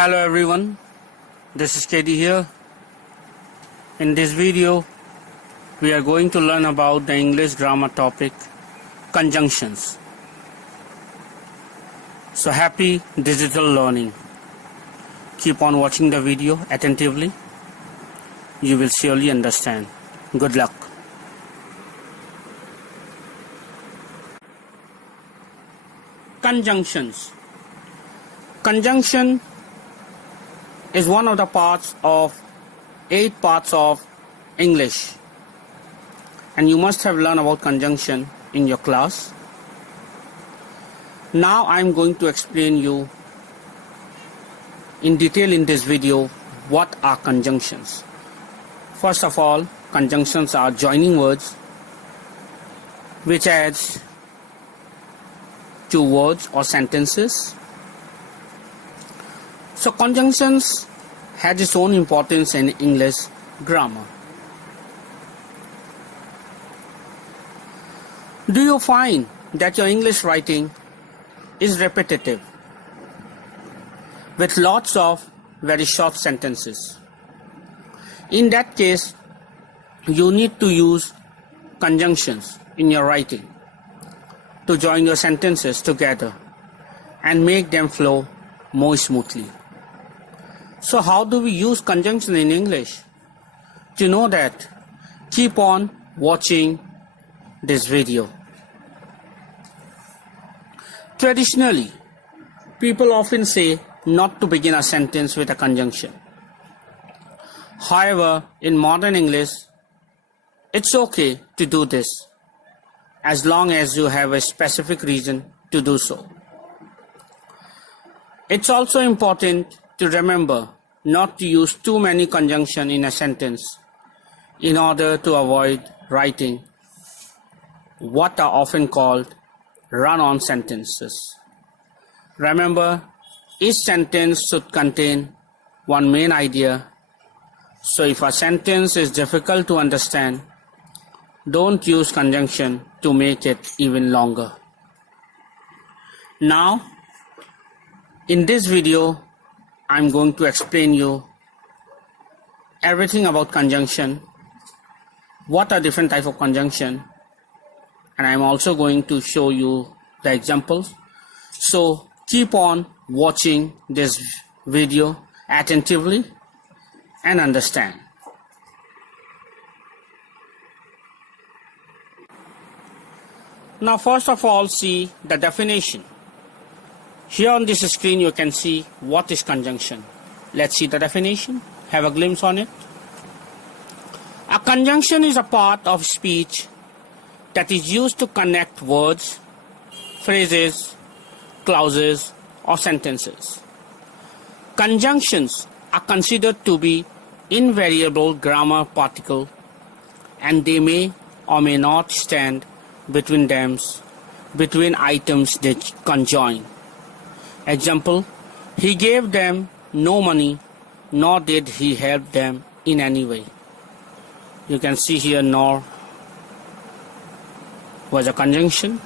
Hello everyone, this is KD here. In this video, we are going to learn about the English grammar topic, conjunctions. So happy digital learning. Keep on watching the video attentively. You will surely understand. Good luck. Conjunctions. Conjunction is one of the parts of 8 parts of English, and you must have learned about conjunction in your class. Now I am going to explain you in detail in this video what are conjunctions. First of all, conjunctions are joining words which adds to words or sentences. So conjunctions has its own importance in English grammar. Do you find that your English writing is repetitive with lots of very short sentences? In that case, you need to use conjunctions in your writing to join your sentences together and make them flow more smoothly. So how do we use conjunction in English? To know that, keep on watching this video. Traditionally, people often say not to begin a sentence with a conjunction. However, in modern English, it's okay to do this as long as you have a specific reason to do so. It's also important to remember not to use too many conjunctions in a sentence in order to avoid writing what are often called run-on sentences. Remember, each sentence should contain one main idea. So if a sentence is difficult to understand, don't use conjunction to make it even longer. Now, in this video, I'm going to explain you everything about conjunction, what are different types of conjunction, and I'm also going to show you the examples. So keep on watching this video attentively and understand. Now first of all, see the definition. Here on this screen you can see what is conjunction. Let's see the definition, have a glimpse on it. A conjunction is a part of speech that is used to connect words, phrases, clauses, or sentences. Conjunctions are considered to be invariable grammar particles, and they may or may not stand between items they conjoin. Example, he gave them no money, nor did he help them in any way. You can see here nor was a conjunction.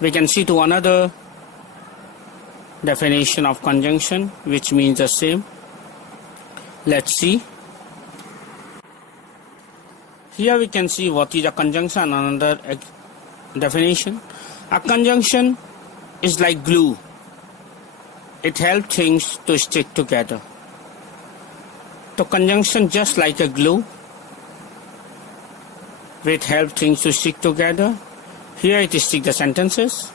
We can see to another definition of conjunction which means the same. Let's see. Here we can see what is a conjunction, another definition. A conjunction is like glue. It helps things to stick together. So conjunction just like a glue, which helps things to stick together. Here it sticks the sentences.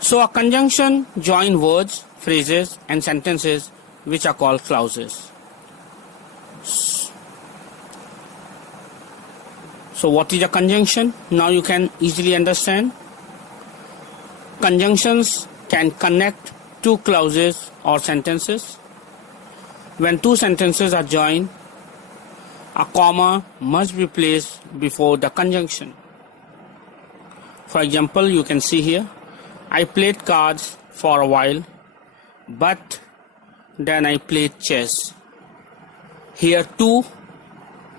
So a conjunction join words, phrases and sentences which are called clauses. So what is a conjunction? Now you can easily understand. Conjunctions can connect two clauses or sentences. When two sentences are joined, a comma must be placed before the conjunction. For example, you can see here, I played cards for a while, but then I played chess. Here two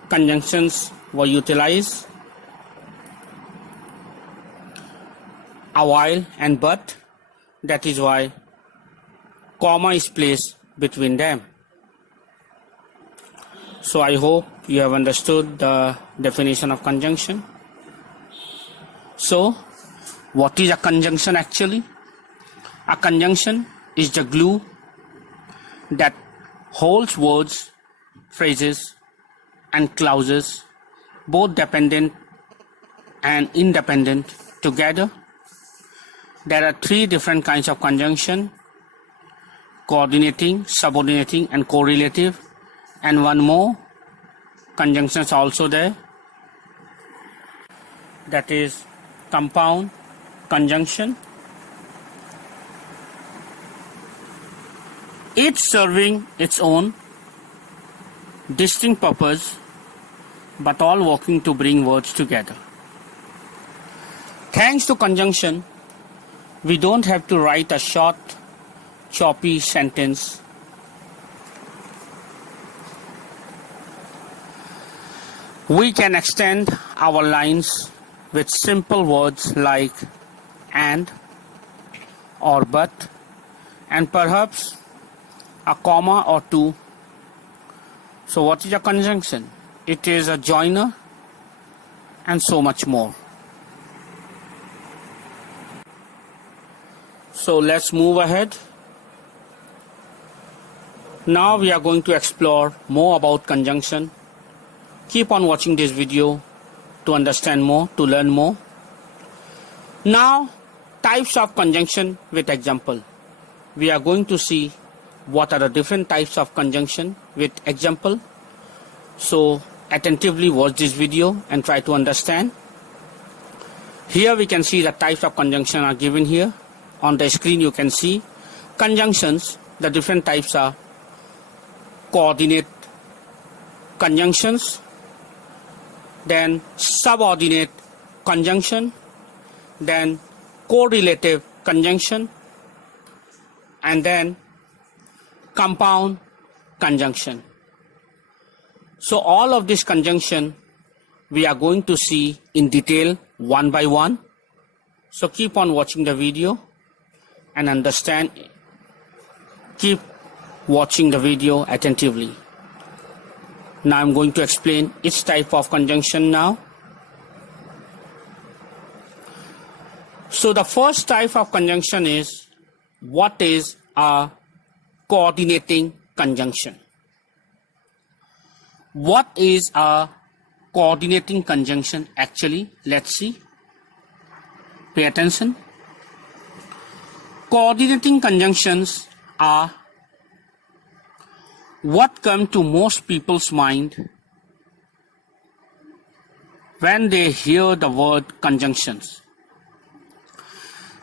conjunctions were utilized, a while and but. That is why comma is placed between them. So I hope you have understood the definition of conjunction. So what is a conjunction actually? A conjunction is the glue that holds words, phrases and clauses, both dependent and independent, together. There are three different kinds of conjunction: coordinating, subordinating and correlative, and one more conjunction is also there, that is compound conjunction. Each serving its own distinct purpose, but all working to bring words together. Thanks to conjunction, we don't have to write a short, choppy sentence. We can extend our lines with simple words like and or but, and perhaps a comma or two. So what is a conjunction? It is a joiner and so much more. So let's move ahead. Now we are going to explore more about conjunction. Keep on watching this video to understand more, to learn more. Now, types of conjunction with example. We are going to see what are the different types of conjunction with example. So attentively watch this video and try to understand. Here we can see the types of conjunction are given here. On the screen you can see conjunctions. The different types are coordinate conjunctions, then subordinate conjunction, then correlative conjunction, and then compound conjunction. So all of this conjunction we are going to see in detail one by one. So keep on watching the video and understand. Keep watching the video attentively. Now I'm going to explain each type of conjunction now. So the first type of conjunction is, what is a coordinating conjunction? What is a coordinating conjunction actually? Let's see. Pay attention. Coordinating conjunctions are what come to most people's mind when they hear the word conjunctions.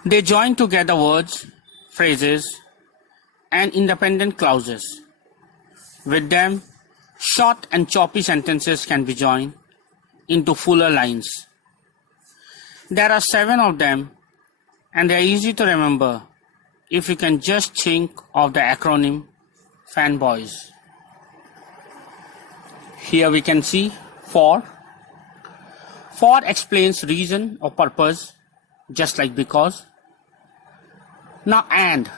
They join together words, phrases, and independent clauses. With them, short and choppy sentences can be joined into fuller lines. There are 7 of them, and they are easy to remember if you can just think of the acronym FANBOYS. Here we can see for. For explains reason or purpose, just like because. Now and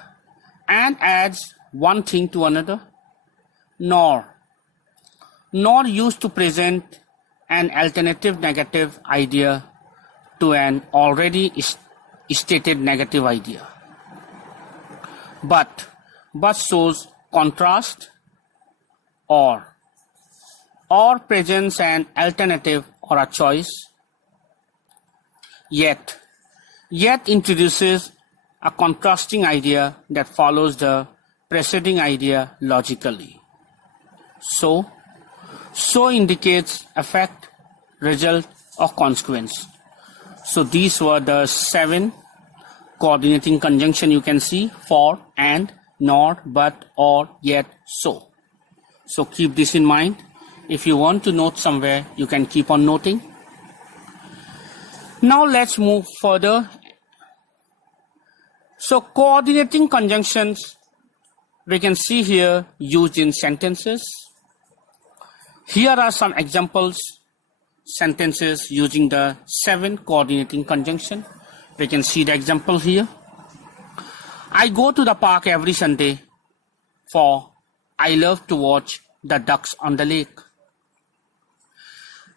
adds one thing to another. Nor used to present an alternative negative idea to an already stated negative idea. But shows contrast or presents an alternative or a choice. Yet introduces a contrasting idea that follows the preceding idea logically. So indicates effect, result or consequence. So these were the 7 coordinating conjunction you can see: for, and, nor, but, or, yet, so. So keep this in mind. If you want to note somewhere, you can keep on noting. Now let's move further. So coordinating conjunctions we can see here used in sentences. Here are some examples sentences using the 7 coordinating conjunction. We can see the example here. I go to the park every Sunday for I love to watch the ducks on the lake.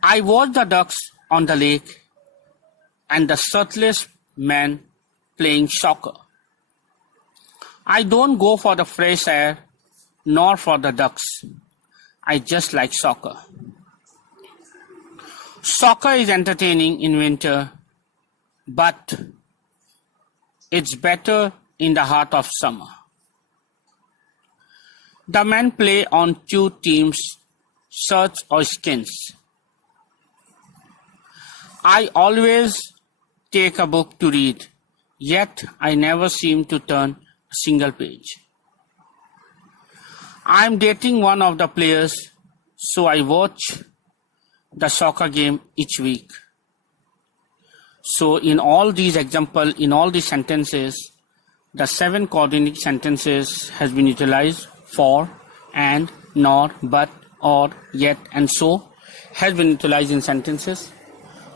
I watch the ducks on the lake and the shirtless men playing soccer. I don't go for the fresh air nor for the ducks. I just like soccer. Soccer is entertaining in winter, but it's better in the heart of summer. The men play on two teams, shirts or skins. I always take a book to read, yet I never seem to turn a single page. I am dating one of the players, so I watch the soccer game each week. So in all these examples, in all these sentences, the 7 coordinate sentences has been utilized. For, and, nor, but, or, yet, and so has been utilized in sentences.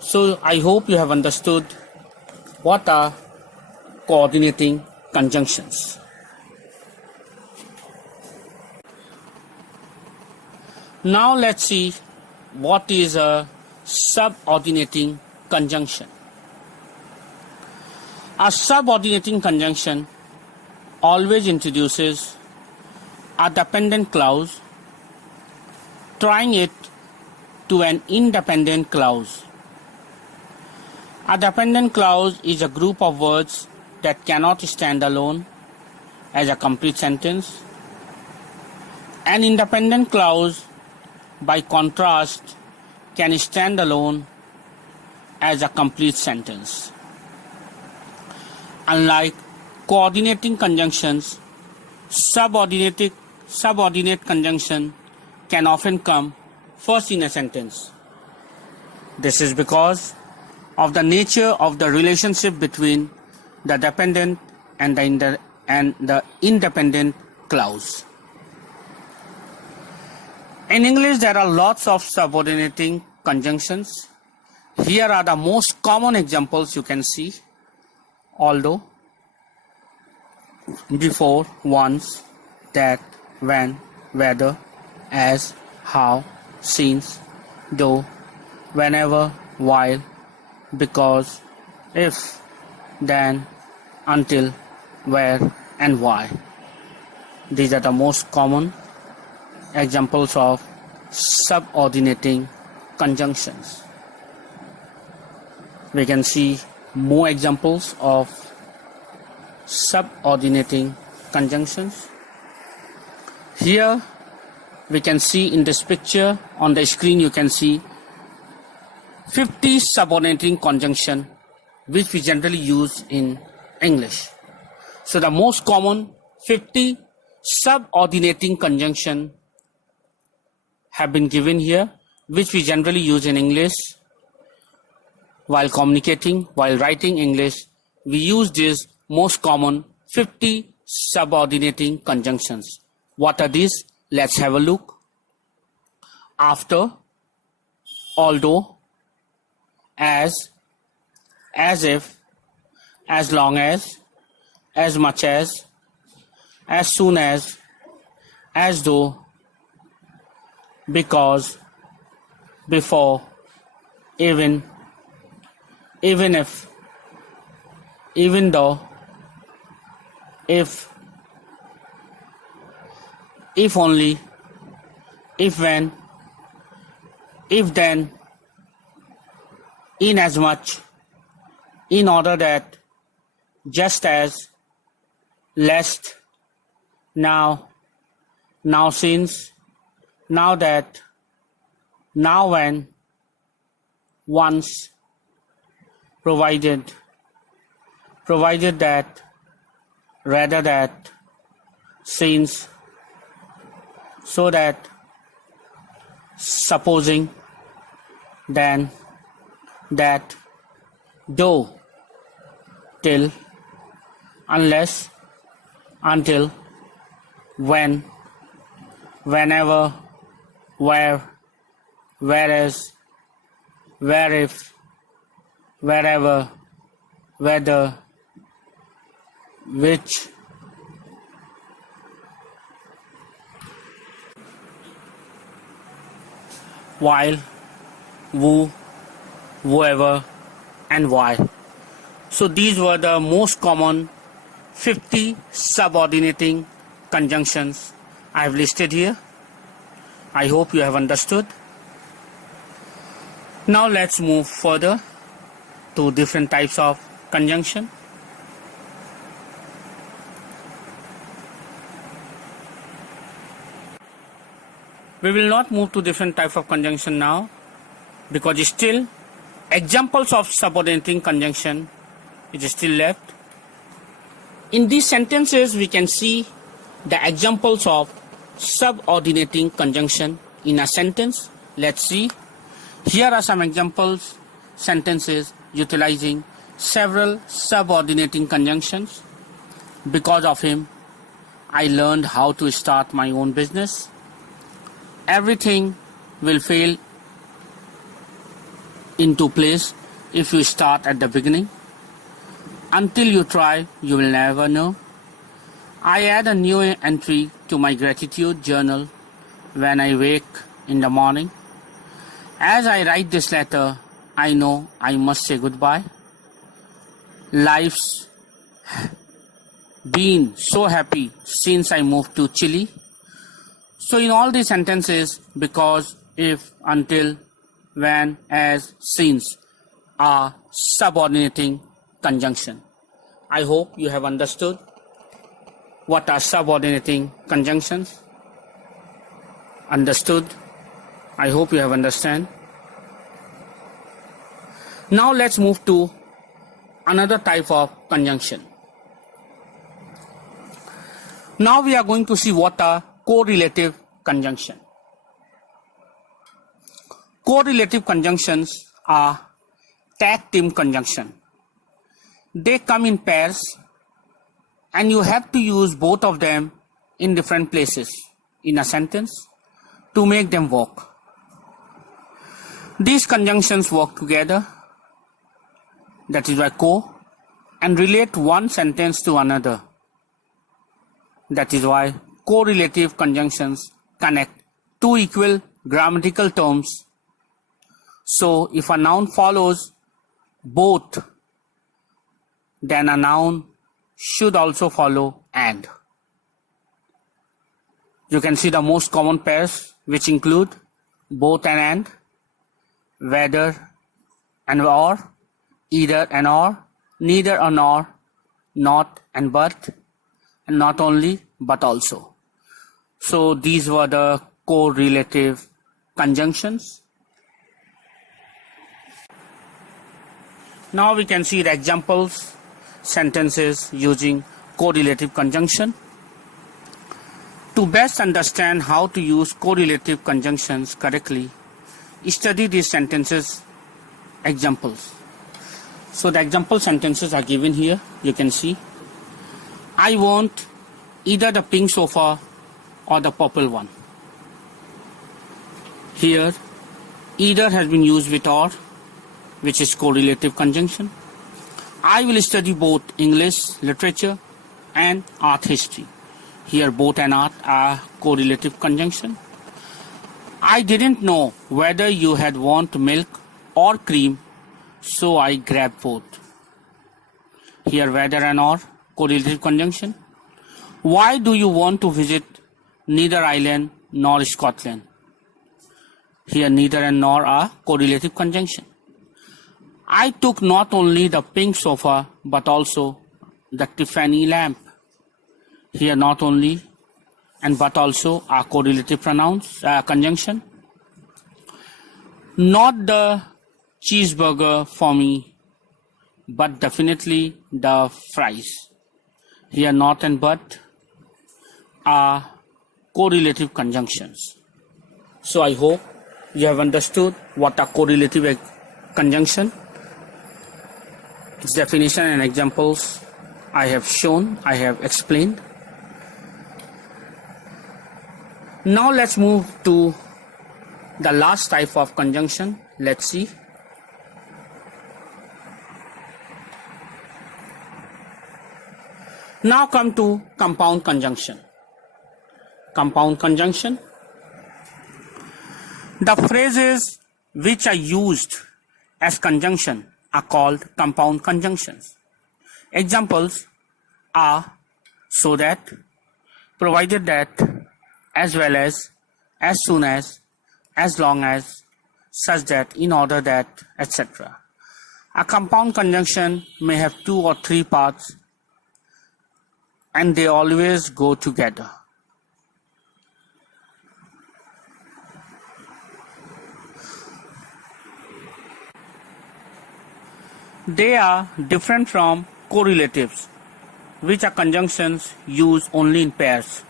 So I hope you have understood what are coordinating conjunctions. Now let's see what is a subordinating conjunction. A subordinating conjunction always introduces a dependent clause, tying it to an independent clause. A dependent clause is a group of words that cannot stand alone as a complete sentence. An independent clause, by contrast, can stand alone as a complete sentence. Unlike coordinating conjunctions, subordinate conjunction can often come first in a sentence. This is because of the nature of the relationship between the dependent and the independent clause. In English, there are lots of subordinating conjunctions. Here are the most common examples you can see. Although, before, once, that, when, whether, as, how, since, though, whenever, while, because, if, then, until, where, and why. These are the most common examples of subordinating conjunctions. We can see more examples of subordinating conjunctions. Here we can see in this picture on the screen, you can see 50 subordinating conjunction which we generally use in English. So the most common 50 subordinating conjunction have been given here, which we generally use in English while communicating, while writing English. We use these most common 50 subordinating conjunctions. What are these? Let's have a look. After, although, as if, as long as much as soon as though, because, before, even if, even though, if only, if when, if then, inasmuch, in order that, just as, lest, now, now since, now that, now when, once, provided that, rather that, since, so that, supposing, then, that, though, till, unless, until, when, whenever, where, whereas, where if, wherever, whether, which. while, who, whoever, and why. So these were the most common 50 subordinating conjunctions I have listed here. I hope you have understood. Now let's move further to different types of conjunction. We will not move to different types of conjunction now because still examples of subordinating conjunction is still left. In these sentences we can see the examples of subordinating conjunction in a sentence. Let's see. Here are some examples sentences utilizing several subordinating conjunctions. Because of him, I learned how to start my own business. Everything will fall into place if you start at the beginning. Until you try, you will never know. I add a new entry to my gratitude journal when I wake in the morning. As I write this letter, I know I must say goodbye. Life's been so happy since I moved to Chile. So in all these sentences, because, if, until, when, as, since are subordinating conjunction. I hope you have understood what are subordinating conjunctions. Understood? I hope you have understand. Now let's move to another type of conjunction. Now we are going to see what are correlative conjunction. Correlative conjunctions are tag team conjunction. They come in pairs and you have to use both of them in different places in a sentence to make them work. These conjunctions work together, that is why and relate one sentence to another. That is why correlative conjunctions connect two equal grammatical terms. So if a noun follows both, then a noun should also follow and. You can see the most common pairs which include both and, whether and or, either and or, neither and nor, not and but, and not only but also. So these were the correlative conjunctions. Now we can see the examples sentences using correlative conjunction. To best understand how to use correlative conjunctions correctly, study these sentences examples. So the example sentences are given here. You can see, I want either the pink sofa or the purple one. Here either has been used with or, which is correlative conjunction. I will study both English literature and art history. Here both and art are correlative conjunction. I didn't know whether you had want milk or cream, so I grabbed both. Here whether and or, correlative conjunction. Why do you want to visit neither Ireland nor Scotland? Here neither and nor are correlative conjunction. I took not only the pink sofa but also the Tiffany lamp. Here not only and but also are correlative pronouns conjunction. Not the cheeseburger for me, but definitely the fries. Here not and but are correlative conjunctions. So I hope you have understood what are correlative conjunction. Its definition and examples I have shown, I have explained. Now let's move to the last type of conjunction. Let's see. Now come to compound conjunction. Compound conjunction. The phrases which are used as conjunction are called compound conjunctions. Examples are so that, provided that, as well as soon as long as, such that, in order that, etc. A compound conjunction may have 2 or 3 parts and they always go together. They are different from correlatives, which are conjunctions used only in pairs.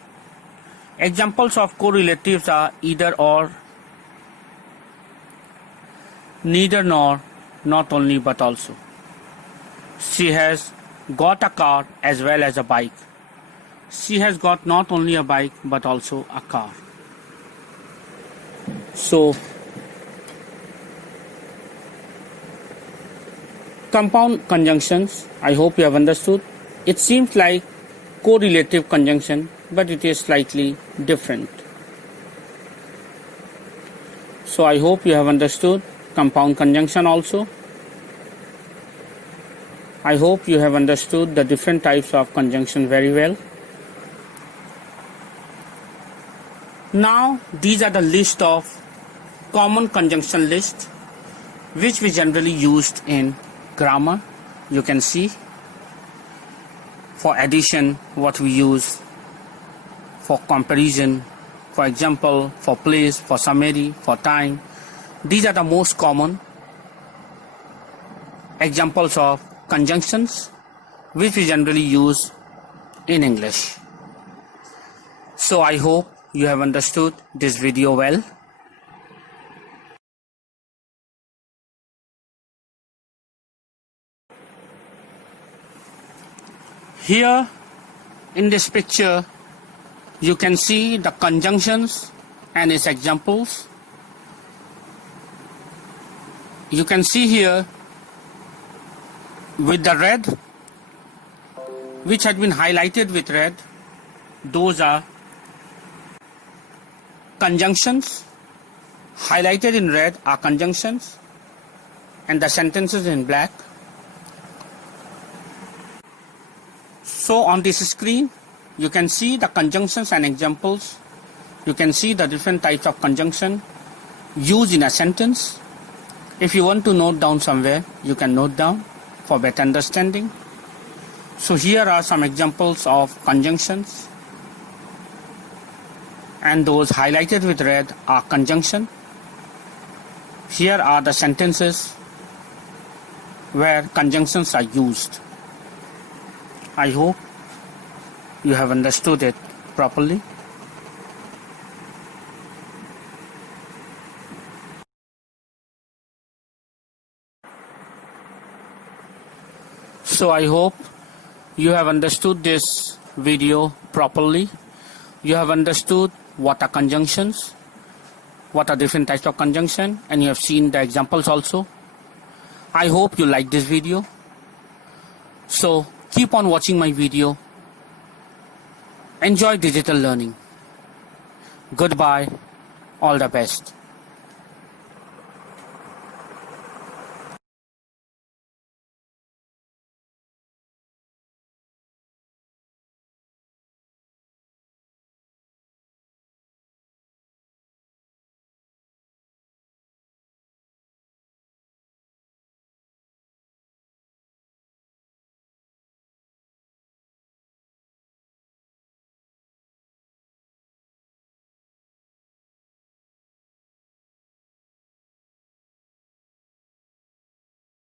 Examples of correlatives are either or, neither nor, not only but also. She has got a car as well as a bike. She has got not only a bike but also a car. So, compound conjunctions, I hope you have understood. It seems like correlative conjunction, but it is slightly different. So I hope you have understood compound conjunction also. I hope you have understood the different types of conjunction very well. Now these are the list of common conjunction list which we generally used in grammar. You can see for addition what we use, for comparison, for example, for place, for summary, for time. These are the most common examples of conjunctions which we generally use in English. So I hope you have understood this video well. Here in this picture you can see the conjunctions and its examples. You can see here with the red, which had been highlighted with red, those are conjunctions. Highlighted in red are conjunctions and the sentences in black. So on this screen you can see the conjunctions and examples. You can see the different types of conjunction used in a sentence. If you want to note down somewhere, you can note down for better understanding. So here are some examples of conjunctions, and those highlighted with red are conjunction. Here are the sentences where conjunctions are used. I hope you have understood it properly. So I hope you have understood this video properly. You have understood what are conjunctions, what are different types of conjunction, and you have seen the examples also. I hope you like this video. So keep on watching my video. Enjoy digital learning. Goodbye. All the best.